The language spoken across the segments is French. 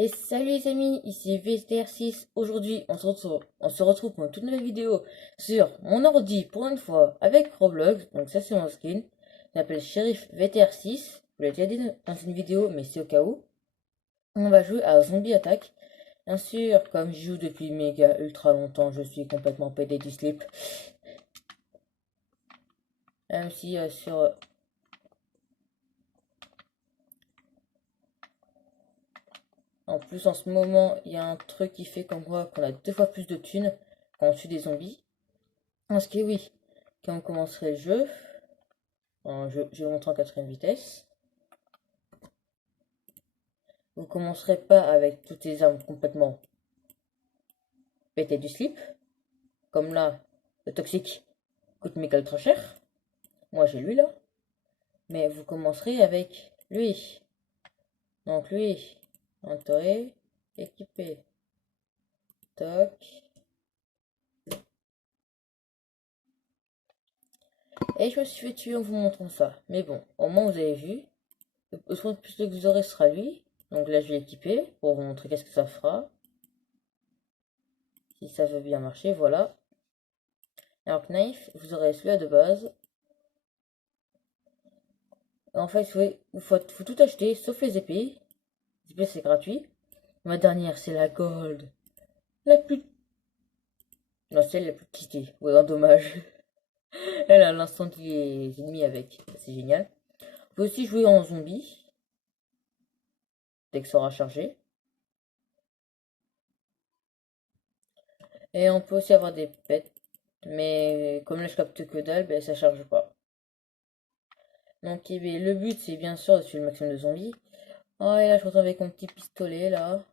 Et salut les amis, ici VTR6. Aujourd'hui, on se retrouve pour une toute nouvelle vidéo sur mon ordi pour une fois avec Roblox. Donc ça c'est mon skin. Je m'appelle Sheriff VTR6. Je vous l'ai déjà dit dans une vidéo, mais c'est au cas où. On va jouer à Zombie Attack. Bien sûr, comme je joue depuis méga ultra longtemps, je suis complètement pédé du slip. Même si en plus en ce moment, il y a un truc qui fait comme quoi qu'on a 2 fois plus de thunes quand on tue des zombies. Parce que oui, quand on commencerait le jeu, je vais montrer en 4ème vitesse. Vous commencerez pas avec toutes les armes complètement pétées du slip. Comme là, le toxique coûte méga ultra cher. Moi j'ai lui là. Mais vous commencerez avec lui. Donc lui, entouré, équipé. Toc. Et je me suis fait tuer en vous montrant ça. Mais bon, au moins vous avez vu. Le soin de plus que vous aurez sera lui. Donc là je vais l'équiper pour vous montrer qu'est-ce que ça fera. Si ça veut bien marcher, voilà. Alors knife, vous aurez celui-là de base. En fait, faut tout acheter, sauf les épées. Les épées, c'est gratuit. Ma dernière, c'est la gold. La plus... Non, celle la plus cheatée. Ouais, un dommage. Elle a l'instant les ennemis avec. C'est génial. On peut aussi jouer en zombie. Dès que ça aura chargé. Et on peut aussi avoir des pets. Mais comme là, je capte que dalle, ben, ça charge pas. Donc, eh bien, le but, c'est bien sûr de tuer le maximum de zombies. Oh, et là, je retourne avec mon petit pistolet, là.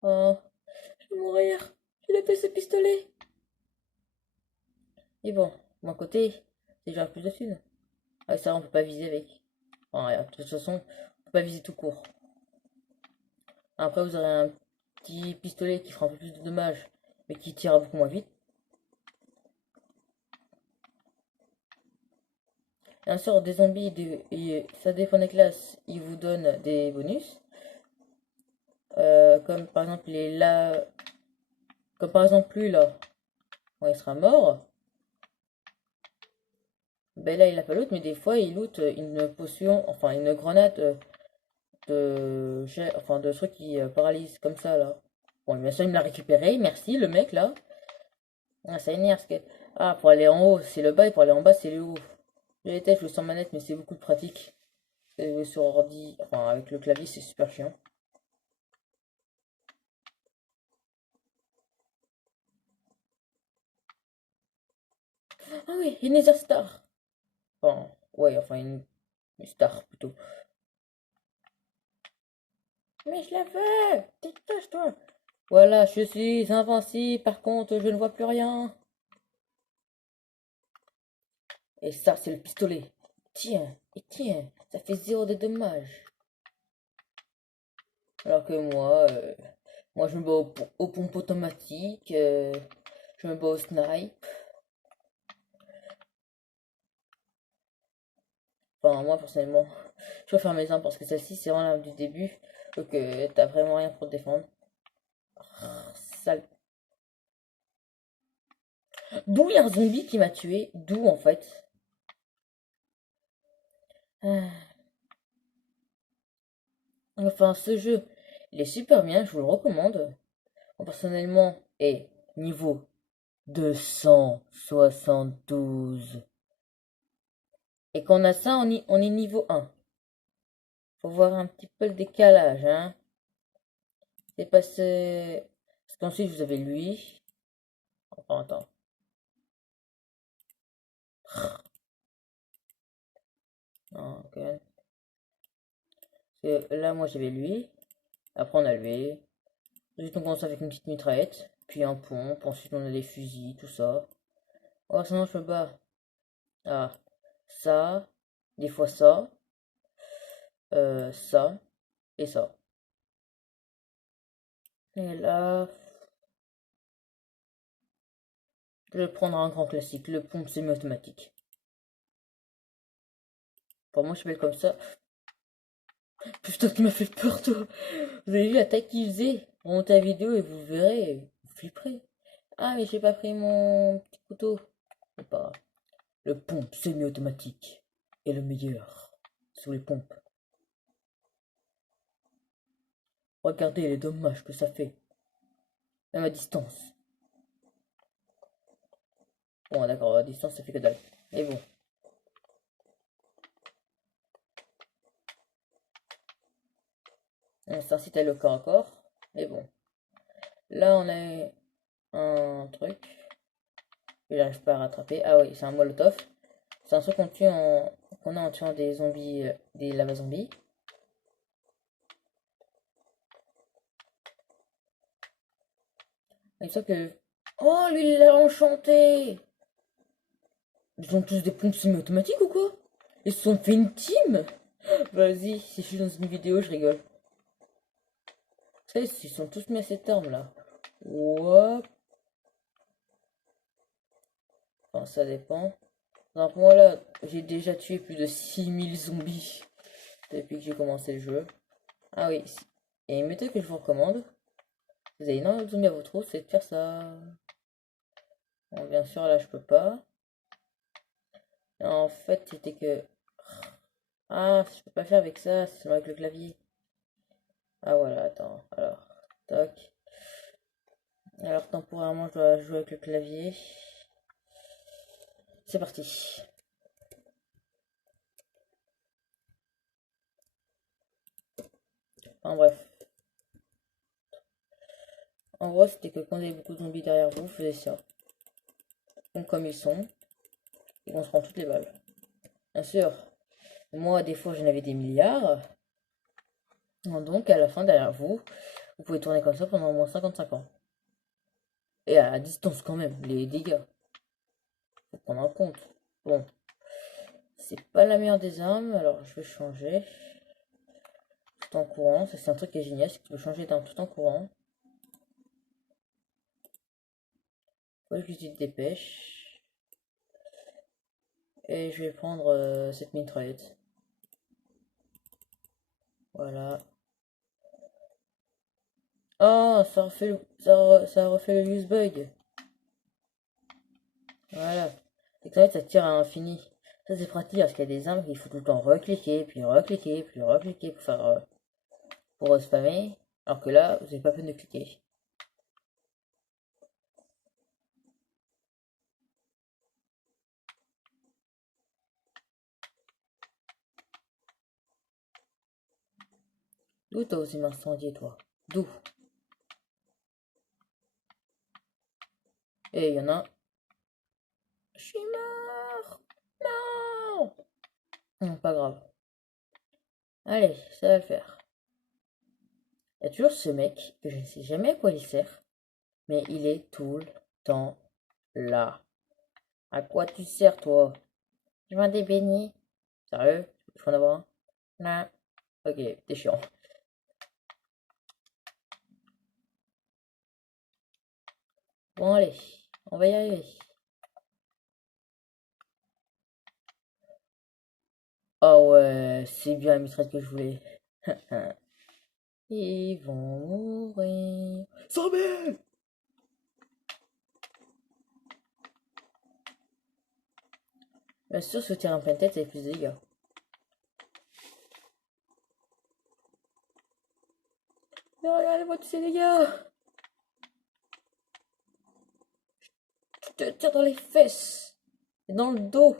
Oh, je vais mourir. Je fait ce pistolet. Et bon, de mon côté, c'est déjà plus de thunes. Ah, ça, on peut pas viser avec. Enfin, de toute façon, on peut pas viser tout court. Après, vous aurez un petit pistolet qui fera un peu plus de dommages, mais qui tirera beaucoup moins vite. Bien sûr, des zombies, ça dépend des classes, ils vous donnent des bonus. Comme par exemple comme par exemple lui là, quand il sera mort. Ben là, il a pas loot, mais des fois, il loot une potion, enfin une grenade enfin, de trucs qui paralysent comme ça là. Bon, bien sûr, il me l'a récupéré, merci le mec là. Ah, ça énerve parce que. Ah, pour aller en haut, c'est le bas et pour aller en bas, c'est le haut. Je déteste le sans manette, mais c'est beaucoup de pratique. Sur ordi, enfin, avec le clavier, c'est super chiant. Ah oui, une Nether Star. Enfin, ouais, enfin, une star plutôt. Mais je la veux! Dépêche-toi! Voilà, je suis invincible, par contre, je ne vois plus rien. Et ça, c'est le pistolet. Tiens, et tiens, ça fait 0 de dommages. Alors que moi je me bats aux pompes automatiques, je me bats au snipe. Enfin, moi personnellement, je préfère mes armes parce que celle-ci, c'est vraiment l'arme du début. Donc, t'as vraiment rien pour te défendre. Ah, sale. D'où il y a un zombie qui m'a tué? D'où en fait? Ah. Enfin, ce jeu, il est super bien, je vous le recommande. Moi, personnellement, et niveau 272. Et qu'on a ça, on est niveau 1. Faut voir un petit peu le décalage, hein. C'est passé... Parce qu'ensuite, vous avez lui. Enfin, attends. Non, ok. Parce que là, moi, j'avais lui. Après, on a lui. Ensuite, on commence avec une petite mitraillette. Puis un pompe. Ensuite, on a les fusils, tout ça. Oh, sinon, je me bats. Ah, ça. Des fois ça. Ça. Et ça. Et là, je vais prendre un grand classique. Le pompe semi-automatique. Pour moi, je m'appelle comme ça. Putain, tu m'as fait peur, toi. Vous avez vu la taille qu'il faisait? Remontez la vidéo et vous verrez, vous flipperez. Ah, mais j'ai pas pris mon petit couteau. C'est pas grave. Le pompe semi-automatique est le meilleur sous les pompes. Regardez les dommages que ça fait, même à distance. Bon, d'accord, à distance, ça fait que dalle. Mais bon. On s'incite à le corps à corps. Mais bon. Là, on a un truc que j'arrive pas à rattraper. Ah oui, c'est un molotov. C'est un truc qu'on a en tuant des zombies, des lava zombies. Et ça que... Oh, lui, il l'a enchanté! Ils ont tous des pompes semi-automatiques ou quoi? Ils se sont fait une team? Vas-y, si je suis dans une vidéo, je rigole. Tu sais, ils sont tous mis à cette arme là. What? Enfin, ça dépend. Donc moi là, j'ai déjà tué plus de 6000 zombies depuis que j'ai commencé le jeu. Ah oui, et une méthode que je vous recommande, vous avez énormément de zombies à votre trou, c'est de faire ça. Bon, bien sûr, là je peux pas. En fait, c'était que... Ah, je peux pas faire avec ça, c'est seulement avec le clavier. Ah voilà, attends, alors, toc. Alors temporairement, je dois jouer avec le clavier. C'est parti. Enfin bref. En gros, c'était que quand il y avait beaucoup de zombies derrière vous, vous faisiez ça. Donc comme ils sont, et on se prend toutes les balles. Bien sûr, moi des fois j'en avais des milliards. Donc à la fin derrière vous, vous pouvez tourner comme ça pendant au moins 55 ans. Et à distance quand même, les dégâts. Faut prendre en compte. Bon, c'est pas la meilleure des armes, alors je vais changer. Tout en courant, ça c'est un truc qui est génial, c'est que tu peux changer d'arme tout en courant. Faut que je te dépêche. Et je vais prendre cette mitraillette. Voilà. Oh, ça refait le use bug. Voilà. Et que ça tire à l'infini. Ça c'est pratique parce qu'il y a des armes qu'il faut tout le temps recliquer, puis recliquer, puis recliquer pour faire pour spammer. Alors que là, vous n'avez pas besoin de cliquer. D'où t'as osé m'incendier toi? D'où? Et il y en a. Je suis mort! Non! Pas grave. Allez, ça va le faire. Il y a toujours ce mec que je ne sais jamais à quoi il sert, mais il est tout le temps là. À quoi tu sers toi? Je vends des beignets. Sérieux? Je peux en avoir un? Non. Ok, t'es chiant. Bon allez, on va y arriver. Ah ouais, c'est bien la mitraille que je voulais. Ils vont mourir. 100 000! Bien sûr, se tirer en pleine tête avec plus de dégâts. Mais regardez-moi tous ces dégâts! Je te tire dans les fesses et dans le dos.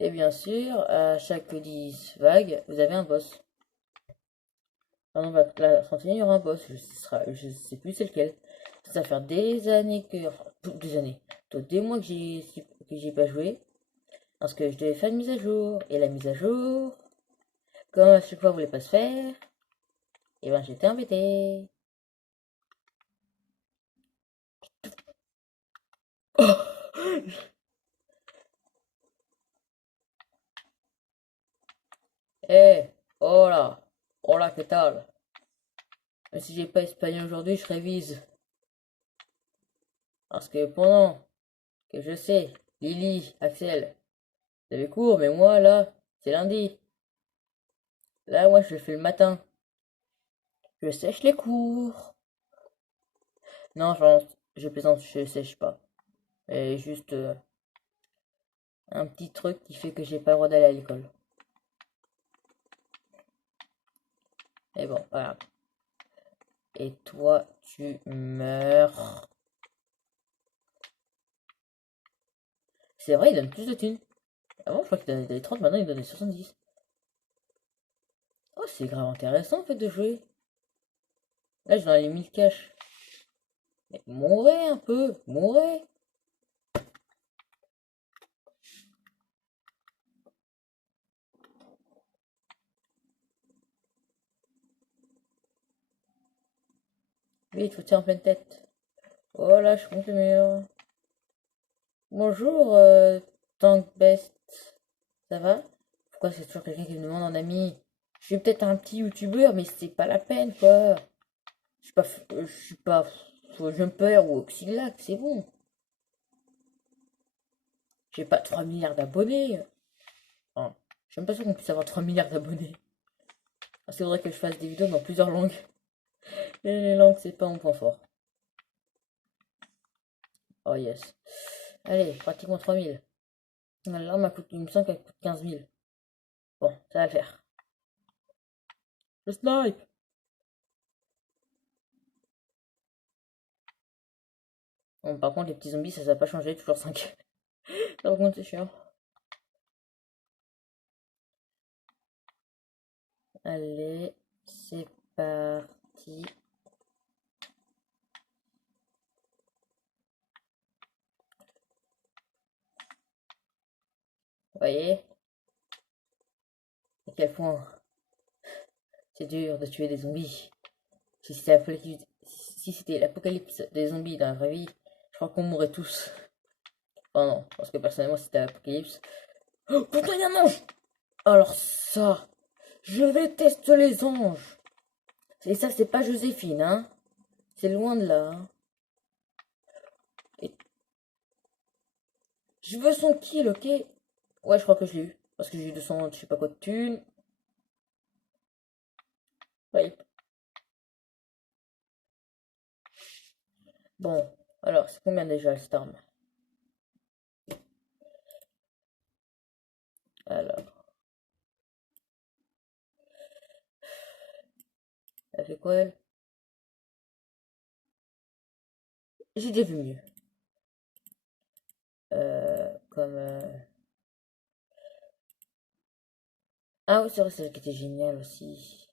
Et bien sûr, à chaque 10 vagues, vous avez un boss. Par exemple, la 31, il y aura un boss. Je sais plus c'est lequel. Ça va faire des années que... Enfin, des années. Plutôt des mois que j'ai pas joué. Parce que je devais faire une mise à jour. Et la mise à jour, comme à chaque fois, vous voulez pas se faire, et ben j'étais embêté. Eh, hola, hola, ¿qué tal? Mais si j'ai pas espagnol aujourd'hui, je révise. Parce que pendant que je sais, Lily, Axel, Vous avez cours, mais moi, là, c'est lundi. Là, moi, je le fais le matin. Je sèche les cours. Non, je plaisante, je sèche pas. Et juste un petit truc qui fait que j'ai pas le droit d'aller à l'école. Et bon, voilà. Et toi, tu meurs. C'est vrai, il donne plus de thunes. Avant, je crois qu'il donnait 30, maintenant il donne 70. Oh, c'est grave intéressant en fait de jouer. Là, je dans les 1000 cash. Mais mourrez un peu, mourrez. Vite, faut tirer en pleine tête. Oh là, je monte le mur. Bonjour, Tank Best. Ça va? Pourquoi c'est toujours quelqu'un qui me demande un ami? Je suis peut-être un petit youtubeur, mais c'est pas la peine, quoi. Je suis pas jumper ou Oxylac, c'est bon. J'ai pas 3 milliards d'abonnés. Enfin, je suis même pas sûr qu'on puisse avoir 3 milliards d'abonnés. Parce qu'il faudrait que je fasse des vidéos dans plusieurs langues. Et les langues, c'est pas mon point fort. Oh yes. Allez, pratiquement 3000. L'arme, il me semble qu'elle coûte 15 000. Bon, ça va le faire. Le snipe! Bon, par contre, les petits zombies, ça va pas changer, toujours 5. Par contre, c'est chiant. Allez, c'est parti. Vous voyez à quel point c'est dur de tuer des zombies. Si c'était l'apocalypse des zombies dans la vraie vie, je crois qu'on mourrait tous. Oh non, parce que personnellement, si c'était l'apocalypse. Oh putain, il y a un ange! Alors ça, je déteste les anges. Et ça, c'est pas Joséphine, hein. C'est loin de là. Hein. Et je veux son kill, ok? Ouais, je crois que je l'ai eu. Parce que j'ai eu 200, je sais pas quoi de thunes. Ouais. Bon, alors, c'est combien déjà, cette arme? Alors, elle fait quoi, elle? J'ai déjà vu mieux. Comme... Ah oui, c'est vrai, c'est vrai qui était génial aussi.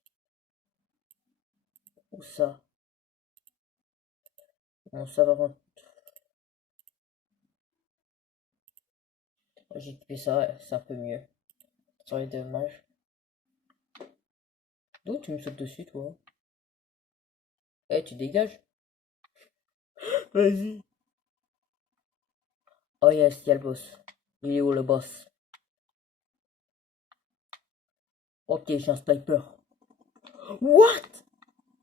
Ou ça. Bon, ça va rendre... J'ai équipé ça, ouais, c'est un peu mieux. Ça aurait été dommage. D'où tu me sautes dessus, toi? Eh, tu dégages? Vas-y. Oh yes, il y a le boss. Il est où le boss? Ok, j'ai un sniper. What?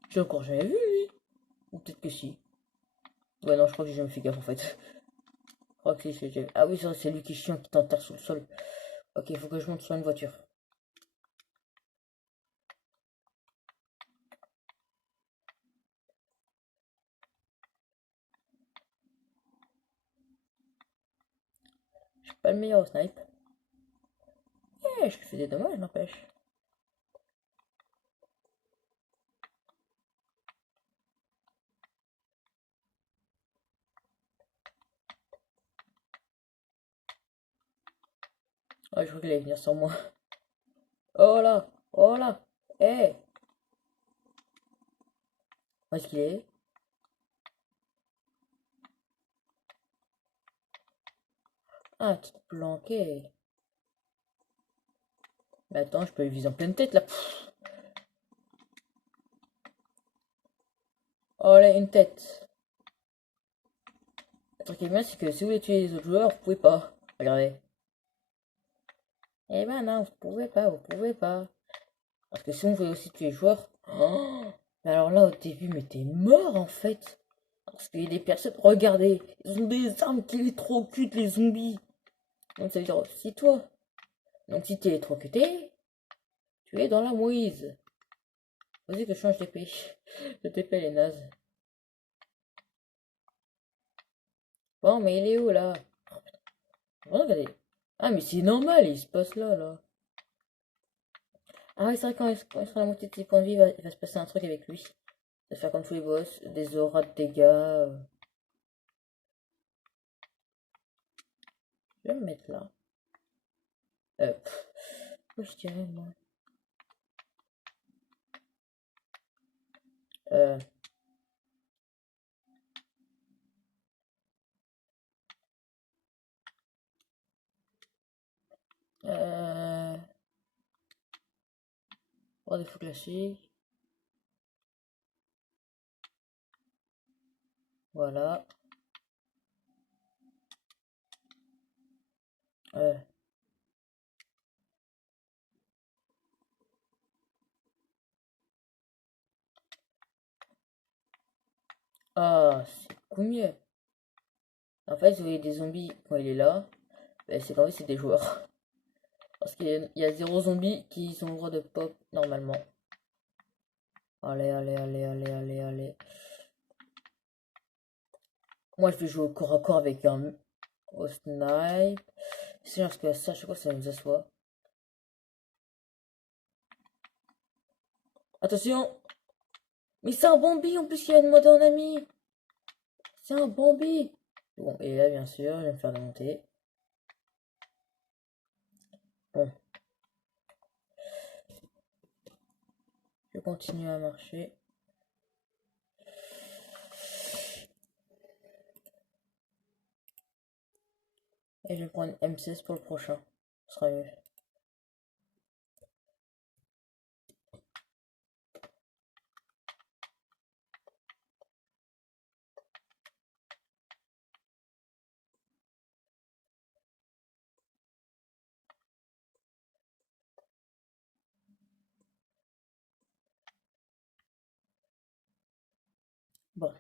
J'ai encore jamais vu, lui. Ou peut-être que si. Ouais, non, je crois que j'ai jamais fait gaffe, en fait. Je crois que si, Ah oui, c'est lui qui est chiant, qui t'enterre sous le sol. Ok, il faut que je monte sur une voiture. Je suis pas le meilleur au snipe. Eh, je fais des dommages, n'empêche. Ah, je crois qu'il allait venir sur moi. Oh là! Oh là! Eh! Où est-ce qu'il est? Ah, tu te planquais. Mais attends, je peux le viser en pleine tête là. Pff. Oh là, une tête. Le truc qui est bien, c'est que si vous voulez tuer les autres joueurs, vous pouvez pas. Regardez. Eh ben non, vous pouvez pas, vous pouvez pas. Parce que si on voulait aussi tuer les joueurs. Oh, mais alors là, au début, mais t'es mort en fait. Parce qu'il y a des personnes. Regardez, ils ont des armes qui les trop cuites, les zombies. Donc ça veut dire, si toi, Donc si t'es électrocuté, tu es dans la mouise. Vas-y que je change d'épée. Le TP elle est naze. Bon, mais il est où là? Regardez. Ah, mais c'est normal, il se passe là. Ah oui, c'est vrai, quand il sera à la moitié de ses points de vie, il va se passer un truc avec lui. Il va faire comme tous les boss, des auras de dégâts. Je vais me mettre là. Où je dirais, moi? Euh, euh, oh, des faux classiques. Voilà. Euh, ah, c'est beaucoup mieux. En fait, vous voyez des zombies quand il est là. Ben, c'est qu'en fait, c'est des joueurs. Parce qu'il y a 0 zombies qui sont le droit de pop normalement. Allez. Moi, je vais jouer au corps à corps avec un au snipe. C'est parce que ça, à chaque fois, ça nous assoit. Attention! Mais c'est un Bambi en plus qui a demandé un ami! C'est un Bambi! Bon, et là, bien sûr, il va me faire monter. Bon, je continue à marcher. Et je vais prendre M16 pour le prochain. Ce sera mieux. Bon.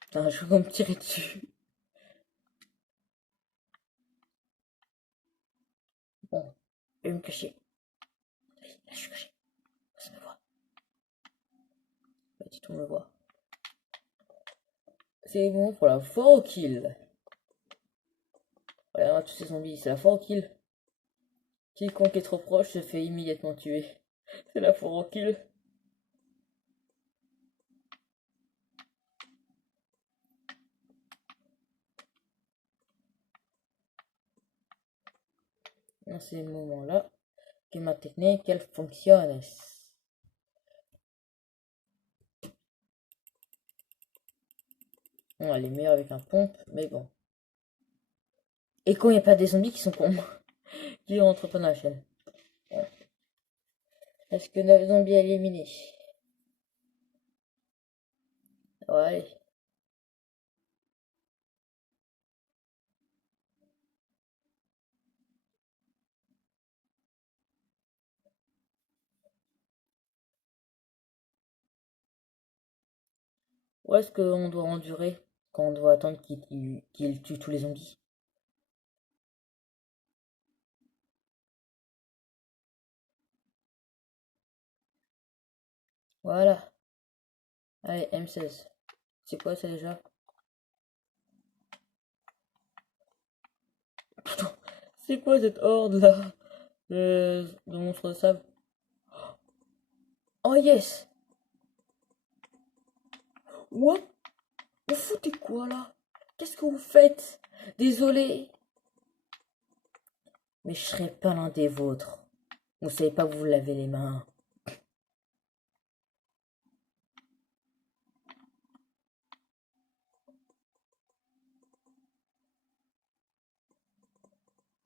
Putain, je vais me tirer dessus. Bon, je vais me cacher. Là, je suis caché. Ça me voit. Bah, dis on me voit. C'est bon pour la foire au kill. Regarde tous ces zombies, c'est la foire au kill. Quiconque est trop proche se fait immédiatement tuer. C'est la foire au kill. Dans ces moments-là, que ma technique, elle fonctionne. Bon, elle est meilleure avec un pompe, mais bon. Et quand il n'y a pas des zombies qui sont cons, qui rentrent pas dans la chaîne. Bon. Est-ce que 9 zombies éliminés? Ouais. Ou est-ce qu'on doit endurer quand on doit attendre qu'il tue tous les zombies? Voilà. Allez, M16. C'est quoi ça déjà? C'est quoi cette horde là de monstres de sable? Oh yes! What? Vous foutez quoi là? Qu'est-ce que vous faites? Désolé, mais je serai pas l'un des vôtres. Vous savez pas que vous lavez les mains.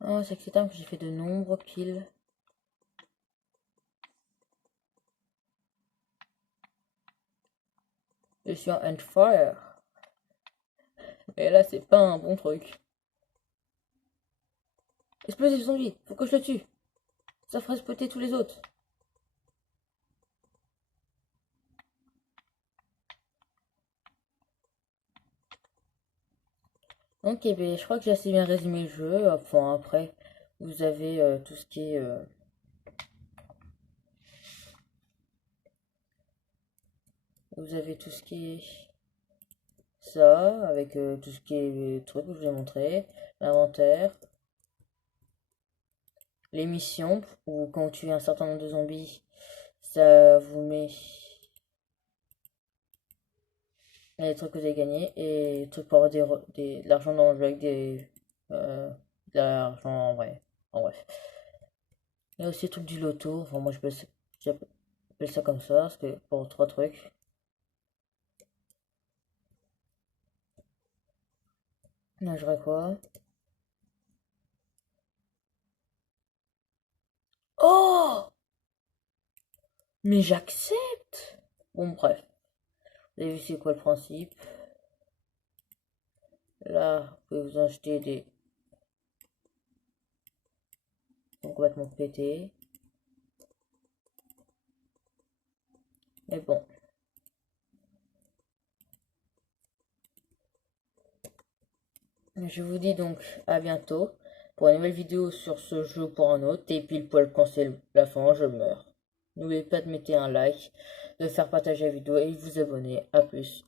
Oh, c'est excitant que j'ai fait de nombreux kills. Je suis en on fire. Et là, c'est pas un bon truc. Explosif zombie, faut que je le tue. Ça fera spotter tous les autres. Ok, ben, je crois que j'ai assez bien résumé le jeu. Enfin, après, Vous avez tout ce qui est... vous avez tout ce qui est ça, avec tout ce qui est truc que je vous ai montré. L'inventaire. Les missions, où quand tu tuez un certain nombre de zombies, ça vous met les trucs que vous avez gagnés et les trucs pour avoir de l'argent dans le jeu avec de l'argent en vrai. En bref. Il y a aussi le truc du loto. Enfin, moi, j'appelle ça comme ça, parce que pour 3 trucs. Là, j'aurais quoi? Oh! Mais j'accepte! Bon, bref. Vous avez vu c'est quoi le principe? Là, vous pouvez vous acheter des... Ils sont complètement pétés. Mais bon. Je vous dis donc à bientôt pour une nouvelle vidéo sur ce jeu ou pour un autre. Et pile poil quand c'est la fin, je meurs. N'oubliez pas de mettre un like, de faire partager la vidéo et de vous abonner. A plus.